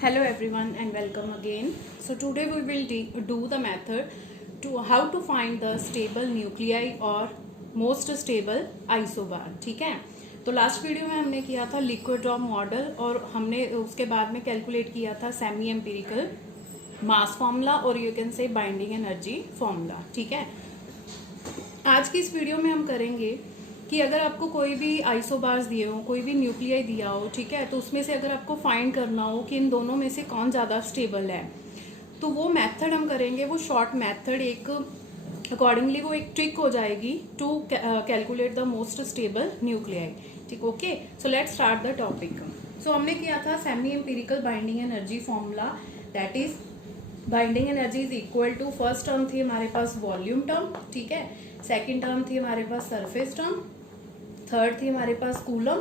Hello everyone and welcome again. So today we will do the method to how to find the stable nuclei or most stable isobar. ठीक है, तो last video में हमने किया था liquid model और हमने उसके बाद में कैलकुलेट किया था सेमी एम्पिरिकल मास फॉर्मूला और you can say binding energy formula. ठीक है, आज की इस वीडियो में हम करेंगे कि अगर आपको कोई भी आइसोबार्स दिए हो, कोई भी न्यूक्लियाई दिया हो, ठीक है, तो उसमें से अगर आपको फाइंड करना हो कि इन दोनों में से कौन ज़्यादा स्टेबल है, तो वो मेथड हम करेंगे. वो शॉर्ट मेथड एक अकॉर्डिंगली वो एक ट्रिक हो जाएगी to calculate the most stable nuclei. ठीक, okay. So let's start the topic. So हमने किया था semi empirical binding energy formula. That is binding energy is equal to, first term थी हमारे पास वॉल्यूम टर्म, ठीक है, सेकेंड टर्म थी हमारे पास सरफेस टर्म, थर्ड थी हमारे पास कूलम,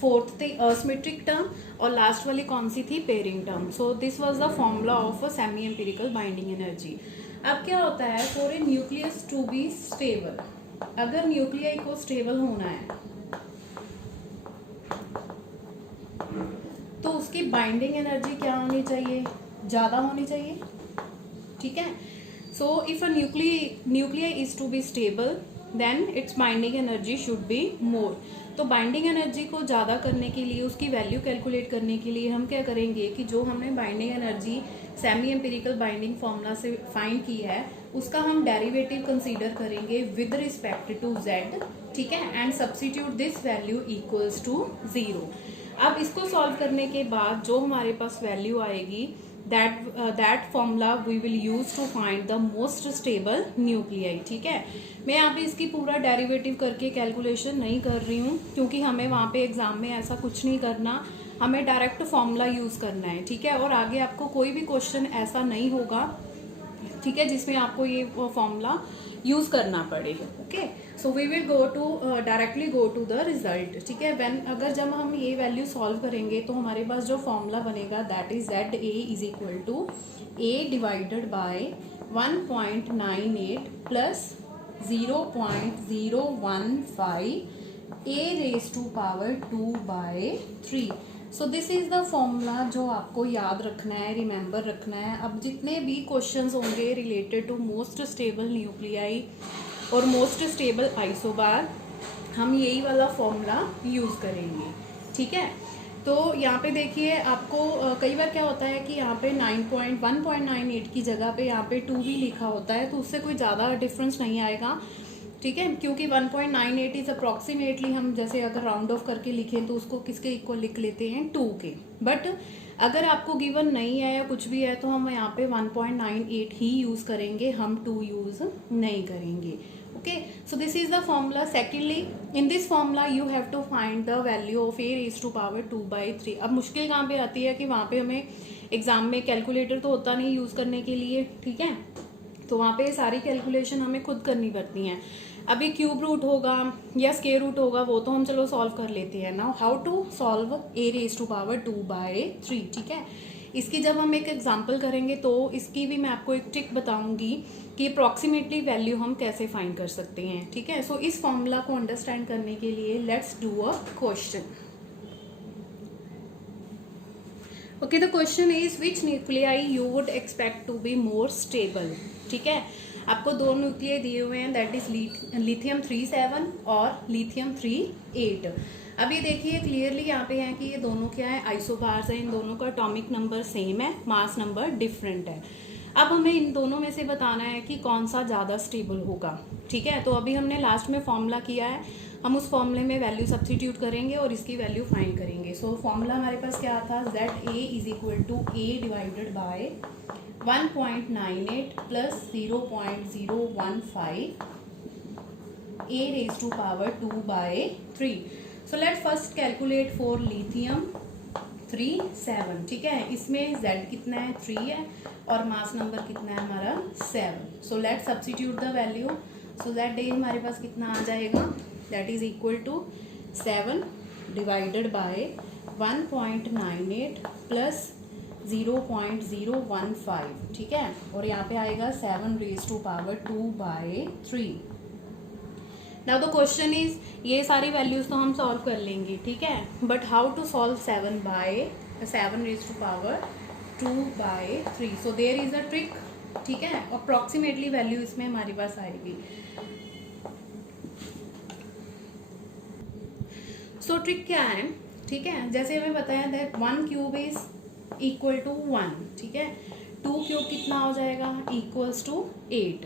फोर्थ थी असिमेट्रिक टर्म और लास्ट वाली कौन सी थी, pairing term. So this was the formula of a semi empirical binding energy. अब क्या होता है, for a nucleus to be stable, अगर न्यूक्लियाई को स्टेबल होना है तो उसकी बाइंडिंग एनर्जी क्या होनी चाहिए, ज्यादा होनी चाहिए. ठीक है, so if a nuclei is to be stable then its binding energy should be more. तो बाइंडिंग एनर्जी को ज़्यादा करने के लिए, उसकी वैल्यू कैलकुलेट करने के लिए हम क्या करेंगे कि जो हमने binding energy semi empirical binding formula से फाइंड की है उसका हम डेरिवेटिव कंसीडर करेंगे विद रिस्पेक्ट टू z. ठीक है, and substitute this value equals to 0. अब इसको सॉल्व करने के बाद जो हमारे पास वैल्यू आएगी that formula we will use to find the most stable nuclei. ठीक है, मैं यहाँ पे इसकी पूरा डेरिवेटिव करके कैलकुलेशन नहीं कर रही हूँ क्योंकि हमें वहाँ पे एग्जाम में ऐसा कुछ नहीं करना, हमें डायरेक्ट फॉर्मूला यूज करना है. ठीक है, और आगे आपको कोई भी क्वेश्चन ऐसा नहीं होगा, ठीक है, जिसमें आपको ये फॉर्मूला यूज करना पड़े. Okay, so we will go to directly go to the result. ठीक है, व्हेन अगर जब हम ये वैल्यू सॉल्व करेंगे तो हमारे पास जो फॉर्मूला बनेगा that is ZA is equal to A divided by 1.98 plus 0.015 A raise to power 2/3. So this is the formula जो आपको याद रखना है, रिमेंबर रखना है. अब जितने भी क्वेश्चंस होंगे related to most stable nuclei और मोस्ट स्टेबल आइसोबार, हम यही वाला फॉर्मूला यूज करेंगे. ठीक है, तो यहाँ पे देखिए आपको कई बार क्या होता है कि यहाँ पे 1.98 की जगह पे यहाँ पे 2 भी लिखा होता है, तो उससे कोई ज़्यादा डिफरेंस नहीं आएगा. ठीक है, क्योंकि 1.98 इज अप्रॉक्सीमेटली, हम जैसे अगर राउंड ऑफ करके लिखें तो उसको किसके इक्वल लिख लेते हैं, 2 के. बट अगर आपको गिवन नहीं है या कुछ भी है तो हम यहाँ पे 1.98 ही यूज करेंगे, हम 2 यूज नहीं करेंगे. Okay, so this is the formula. Secondly, in this formula you have to find the value of A raise to power 2/3. अब मुश्किल कहाँ पे आती है कि वहाँ पे हमें एग्जाम में कैलकुलेटर तो होता नहीं यूज करने के लिए. ठीक है, तो वहाँ पे सारी कैलकुलेशन हमें खुद करनी पड़ती हैं. अभी क्यूब रूट होगा या स्क्वायर रूट होगा वो तो हम चलो सॉल्व कर लेते हैं. Now how to solve A raise to power 2/3. ठीक है, इसकी जब हम एक एग्जांपल करेंगे तो इसकी भी मैं आपको एक ट्रिक बताऊंगी कि अप्रॉक्सीमेटली वैल्यू हम कैसे फाइंड कर सकते हैं. ठीक है, सो इस फॉर्मूला को अंडरस्टैंड करने के लिए let's do a question. Okay, the question is which nuclei you would expect to be more stable. ठीक है, आपको 2 न्यूक्लियाई दिए हुए हैं, दैट इज लिथियम 3,7 और लिथियम 3,8. अब ये देखिए क्लियरली यहाँ पे है कि ये दोनों क्या है, आइसोबार्स है. इन दोनों का एटॉमिक नंबर सेम है, मास नंबर डिफरेंट है. अब हमें इन दोनों में से बताना है कि कौन सा ज़्यादा स्टेबल होगा. ठीक है, तो अभी हमने लास्ट में फॉर्मूला किया है, हम उस फॉर्मूले में वैल्यू सब्स्टिट्यूट करेंगे और इसकी वैल्यू फाइंड करेंगे. सो फॉर्मूला हमारे पास क्या था, ZA is equal to A divided by 1.98 plus 0.015 A raise to power 2/3. So let first calculate for lithium 3,7. ठीक है, इसमें Z कितना है, 3 है और मास नंबर कितना है हमारा, 7. So let substitute the value. So ZA हमारे पास कितना आ जाएगा, that is equal to 7 divided by 1.98 plus 0.015. ठीक है, और यहाँ पे आएगा 7 raise to power 2/3. Now the question is, ये सारी वैल्यूज तो हम सॉल्व कर लेंगे, ठीक है, but how to solve 7 raise to power 2/3. So there is a trick, ठीक है. अप्रोक्सीमेटली वैल्यू इसमें हमारे पास आएगी. सो ट्रिक क्या है, ठीक है, जैसे हमें बताया that 1 cube is equal to 1, ठीक है. 2 क्यूब कितना हो जाएगा, इक्वल्स टू 8.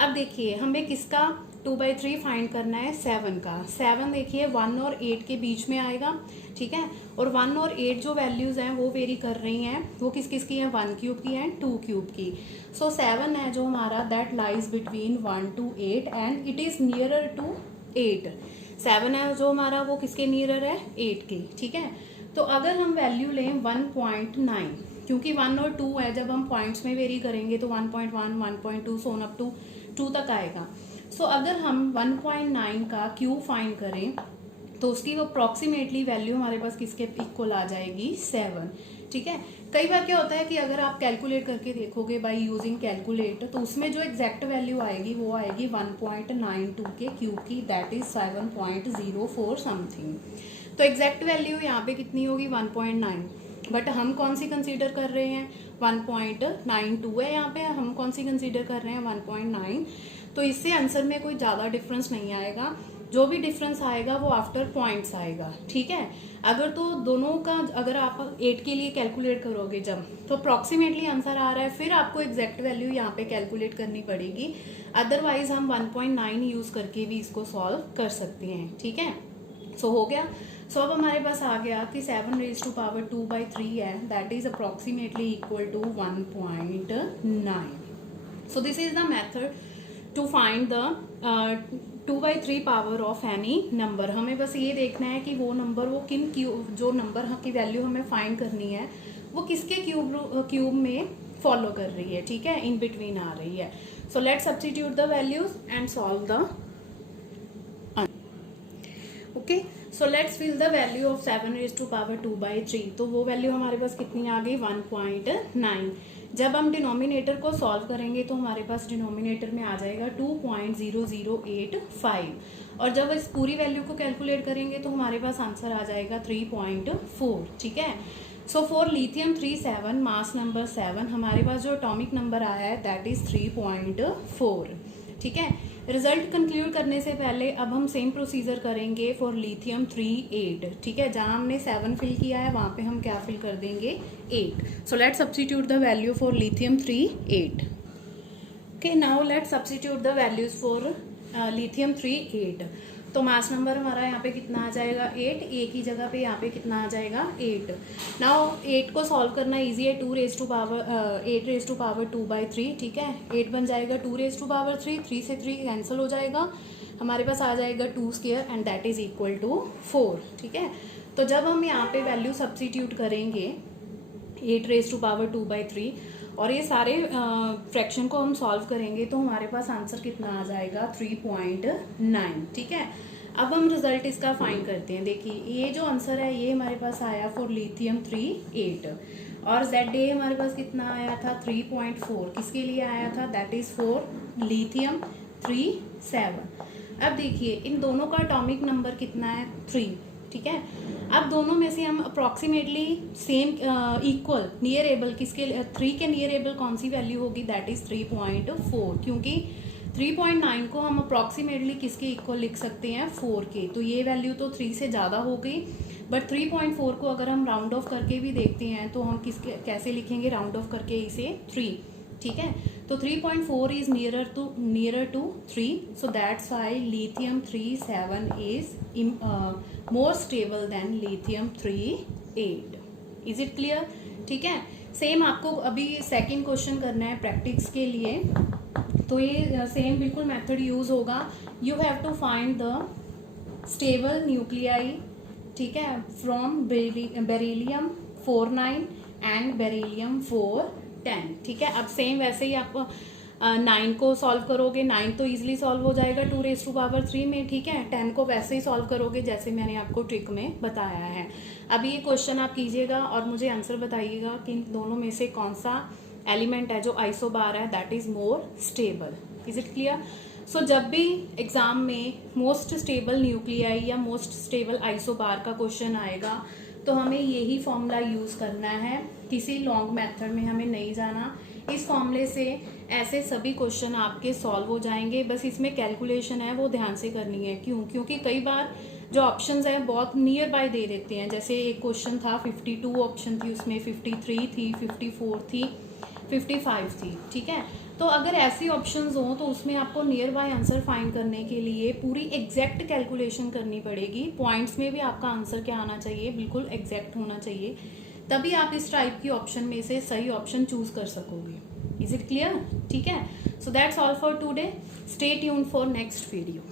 अब देखिए हमें किसका 2/3 फाइंड करना है, 7 का. 7 देखिए 1 और 8 के बीच में आएगा, ठीक है. और 1 और 8 जो वैल्यूज हैं वो वेरी कर रही हैं, वो किस किस की हैं, 1 क्यूब की हैं, 2 क्यूब की. सो 7 है जो हमारा, that lies between 1 to 8 and it is nearer to 8. 7 है जो हमारा, वो किसके नियरर है, 8 के, ठीक है. तो अगर हम वैल्यू लें 1.9, क्योंकि 1 और 2 है, जब हम पॉइंट्स में वेरी करेंगे तो 1.1, 1.2 सोन अप टू 2 तक आएगा. सो अगर हम 1.9 का क्यूब फाइंड करें तो उसकी अप्रोक्सीमेटली वैल्यू हमारे पास किसके इक्वल आ जाएगी, 7, ठीक है. कई बार क्या होता है कि अगर आप कैलकुलेट करके देखोगे बाय यूजिंग कैलकुलेटर, तो उसमें जो एग्जैक्ट वैल्यू आएगी वो आएगी 1.92 के क्यूब की, दैट इज 7.04 समथिंग. तो एग्जैक्ट वैल्यू यहाँ पे कितनी होगी, 1.9. बट हम कौन सी कंसीडर कर रहे हैं, 1.92 है यहाँ पे, हम कौन सी कंसीडर कर रहे हैं, 1.9. तो इससे आंसर में कोई ज़्यादा डिफरेंस नहीं आएगा. जो भी डिफरेंस आएगा वो आफ्टर पॉइंट्स आएगा, ठीक है. अगर तो दोनों का, अगर आप 8 के लिए कैलकुलेट करोगे जब, तो अप्रॉक्सीमेटली आंसर आ रहा है, फिर आपको एग्जैक्ट वैल्यू यहाँ पे कैलकुलेट करनी पड़ेगी. अदरवाइज हम 1.9 यूज करके भी इसको सॉल्व कर सकते हैं, ठीक है. सो हो गया. सो अब हमारे पास आ गया कि 7 रेज टू पावर 2/3 है, that is approximately equal to 1.9. So this is the method to find the 2/3 power of any number. हमें बस ये देखना है कि वो नंबर, वो किन क्यूब, जो नंबर की वैल्यू हमें फाइंड करनी है वो किसके क्यूब में फॉलो कर रही है, ठीक है, इन बिटवीन आ रही है. So let's substitute the values and solve the. Okay, so let's fill the value of 7 raise to power 2/3. तो वो वैल्यू हमारे पास कितनी आ गई, 1.9. जब हम डिनोमिनेटर को सॉल्व करेंगे तो हमारे पास डिनोमिनेटर में आ जाएगा 2.0085. और जब इस पूरी वैल्यू को कैलकुलेट करेंगे तो हमारे पास आंसर आ जाएगा 3.4, ठीक है. So for lithium 37, mass number 7, हमारे पास जो एटॉमिक नंबर आया है दैट इज 3.4, ठीक है. रिजल्ट कंक्लूड करने से पहले अब हम सेम प्रोसीजर करेंगे फॉर लिथियम 38, ठीक है. जहां हमने 7 फिल किया है वहां पे हम क्या फिल कर देंगे, 8. सो let's substitute the value for lithium 38. Okay, now let's substitute the values for lithium 38. तो मास नंबर हमारा यहाँ पे कितना आ जाएगा, 8. ए की जगह पे यहाँ पे कितना आ जाएगा, 8. नाउ 8 को सॉल्व करना इजी है. 8 रेज टू पावर 2/3, ठीक है. 8 बन जाएगा 2 रेज टू पावर 3, 3 से 3 कैंसिल हो जाएगा, हमारे पास आ जाएगा 2 square and that is equal to 4, ठीक है. तो जब हम यहाँ पे वैल्यू सब्स्टिट्यूट करेंगे 8 रेज टू पावर 2/3 और ये सारे फ्रैक्शन को हम सॉल्व करेंगे तो हमारे पास आंसर कितना आ जाएगा, 3.9, ठीक है. अब हम रिजल्ट इसका फाइंड करते हैं. देखिए ये जो आंसर है ये हमारे पास आया फॉर लिथियम 38 और ZA हमारे पास कितना आया था, 3.4. किसके लिए आया था, दैट इज फॉर लिथियम 37. अब देखिए इन दोनों का एटॉमिक नंबर कितना है, 3, ठीक है. अब दोनों में से हम अप्रॉक्सीमेटली सेम इक्वल नियरेबल किसके, 3 के नियरेबल कौन सी वैल्यू होगी, दैट इज 3.4. क्योंकि 3.9 को हम अप्रॉक्सीमेटली किसके इक्वल लिख सकते हैं, 4 के. तो ये वैल्यू तो 3 से ज़्यादा हो गई, बट 3.4 को अगर हम राउंड ऑफ करके भी देखते हैं तो हम किसके कैसे लिखेंगे, राउंड ऑफ करके इसे 3, ठीक है. तो 3.4 is nearer to 3. So that's why lithium 37 is more stable than lithium 38. Is it clear, ठीक है. सेम आपको अभी सेकंड क्वेश्चन करना है प्रैक्टिस के लिए. तो ये सेम बिल्कुल मेथड यूज होगा. You have to find the stable nuclei, ठीक है, फ्रॉम बेरिलियम 49 एंड बेरिलियम 410, ठीक है. अब सेम वैसे ही आप 9 को सॉल्व करोगे, 9 तो इजीली सॉल्व हो जाएगा 2 रेज टू पावर 3 में, ठीक है. 10 को वैसे ही सॉल्व करोगे जैसे मैंने आपको ट्रिक में बताया है. अब ये क्वेश्चन आप कीजिएगा और मुझे आंसर बताइएगा कि इन दोनों में से कौन सा एलिमेंट है जो आइसोबार है that is more stable. Is it clear. So जब भी एग्जाम में मोस्ट स्टेबल न्यूक्लियाई या मोस्ट स्टेबल आइसोबार का क्वेश्चन आएगा तो हमें यही फॉर्मूला यूज करना है, किसी लॉन्ग मेथड में हमें नहीं जाना। इस फॉर्मूले से ऐसे सभी क्वेश्चन आपके सॉल्व हो जाएंगे। बस इसमें कैलकुलेशन है वो ध्यान से करनी है। क्यों? क्योंकि कई बार जो ऑप्शंस है बहुत नियर बाय दे देते हैं। जैसे एक क्वेश्चन था 52 ऑप्शन थी, उसमें 53 थी, 54 थी, 55 थी, ठीक है। तो अगर ऐसी ऑप्शंस हों तो उसमें आपको नियर बाय आंसर फाइंड करने के लिए पूरी एग्जैक्ट कैलकुलेशन करनी पड़ेगी। पॉइंट्स में भी आपका आंसर क्या आना चाहिए, बिल्कुल एग्जैक्ट होना चाहिए, तभी आप इस टाइप की ऑप्शन में से सही ऑप्शन चूज कर सकोगे। Is it clear? ठीक है। So that's all for today. Stay tuned for next video.